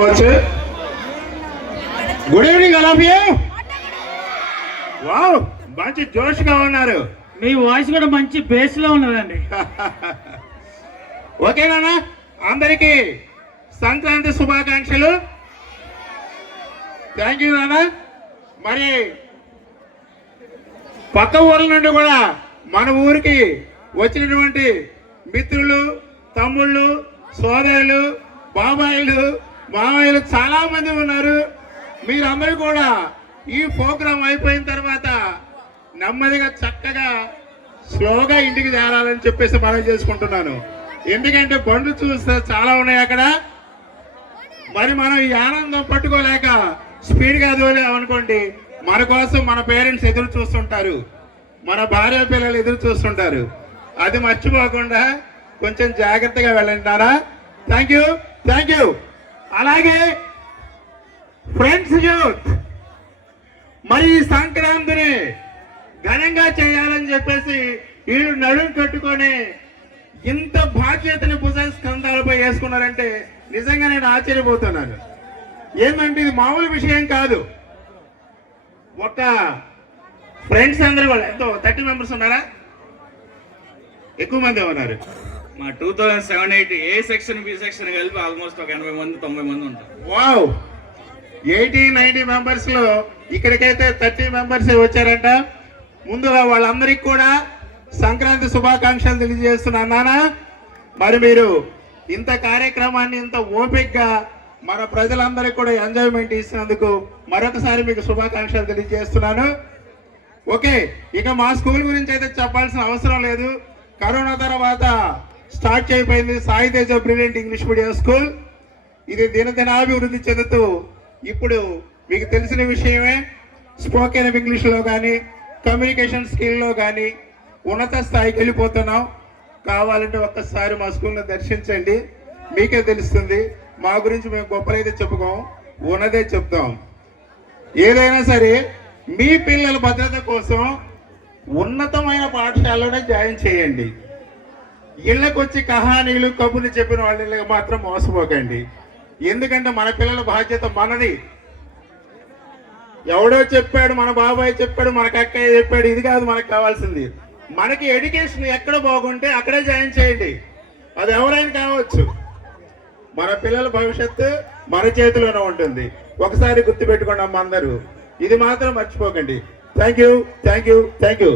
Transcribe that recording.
Good evening all of you. Wow, మంచి జోష్గా ఉన్నారు. మీ voice కూడా మంచి బేస్ లో ఉన్నదండి. ఓకేనా? అందరికీ సంక్రాంతి శుభాకాంక్షలు. థ్యాంక్ యూ నాన్న. మరి పక్క ఊర్ల నుండి కూడా మన ఊరికి వచ్చినటువంటి మిత్రులు, తమ్ముళ్ళు, సోదరులు, బాబాయిలు, మామయ్యలు చాలా మంది ఉన్నారు. మీరందరూ కూడా ఈ ప్రోగ్రాం అయిపోయిన తర్వాత నెమ్మదిగా చక్కగా స్లోగా ఇంటికి చేరాలని చెప్పేసి మనం చేసుకుంటున్నాను. ఎందుకంటే బండ్లు చూస్తే చాలా ఉన్నాయి అక్కడ. మరి మనం ఈ ఆనందం పట్టుకోలేక స్పీడ్గా దూరామనుకోండి, మన కోసం మన పేరెంట్స్ ఎదురు చూస్తుంటారు, మన భార్య పిల్లలు ఎదురు చూస్తుంటారు. అది మర్చిపోకుండా కొంచెం జాగ్రత్తగా వెళ్ళంటారా? Thank you, thank you. అలాగే ఫ్రెండ్స్ యూత్, మరి ఈ సంక్రాంతిని ఘనంగా చేయాలని చెప్పేసి వీళ్ళు నడుము కట్టుకొని ఇంత బాధ్యతని భుజ స్కంధాలపై వేసుకున్నారంటే నిజంగా నేను ఆశ్చర్యపోతున్నాను. ఏంటంటే ఇది మామూలు విషయం కాదు. ఒక ఫ్రెండ్స్ అందరూ కూడా ఎంతో 30 మెంబర్స్ ఉన్నారా? ఎక్కువ మంది ఉన్నారు. మా 2007-8 ఏ సెక్షన్ బి సెక్షన్ కలిపి ఆల్మోస్ట్ ఒక 80 మంది 90 మంది ఉంటారు. వావ్, 80-90 మెంబర్స్ లో ఇక్కడికైతే 30 మెంబర్స్ వచ్చారంట. ముందుగా వాళ్ళందరికీ కూడా సంక్రాంతి శుభాకాంక్షలు తెలియజేస్తున్నా నాన్న. మరి మీరు ఇంత కార్యక్రమాన్ని ఇంత ఓపికగా మన ప్రజలందరికీ కూడా ఎంజాయ్మెంట్ ఇచ్చినందుకు మరొకసారి మీకు శుభాకాంక్షలు తెలియజేస్తున్నాను. ఓకే, ఇక మా స్కూల్ గురించి అయితే చెప్పాల్సిన అవసరం లేదు. కరోనా తర్వాత స్టార్ట్ చేయబోయింది Sai Teja brilliant English medium school. ఇది దినదినాభివృద్ధి చెందుతూ ఇప్పుడు మీకు తెలిసిన విషయమే, స్పోకెన్ ఇంగ్లీష్లో కానీ కమ్యూనికేషన్ స్కిల్లో కానీ ఉన్నత స్థాయికి వెళ్ళిపోతున్నాం. కావాలంటే ఒక్కసారి మా స్కూల్ని దర్శించండి, మీకే తెలుస్తుంది. మా గురించి మేము గొప్పలైతే చెప్పుకోం, ఉన్నదే చెప్తాం. ఏదైనా సరే మీ పిల్లల భద్రత కోసం ఉన్నతమైన పాఠశాలలోనే జాయిన్ చేయండి. ఇళ్ళకు వచ్చి కహానీలు కబుర్లు చెప్పిన వాళ్ళకి మాత్రం మోసపోకండి. ఎందుకంటే మన పిల్లల బాధ్యత మనది. ఎవడో చెప్పాడు, మన బాబాయ్ చెప్పాడు, మన అక్కయ్య చెప్పాడు, ఇది కాదు మనకు కావాల్సింది. మనకి ఎడ్యుకేషన్ ఎక్కడ బాగుంటే అక్కడే జాయిన్ చేయండి. అది ఎవరైనా కావచ్చు. మన పిల్లల భవిష్యత్తు మన చేతిలోనే ఉంటుంది. ఒకసారి గుర్తుపెట్టుకోండి అమ్మ అందరూ, ఇది మాత్రం మర్చిపోకండి. Thank you, thank you, thank you.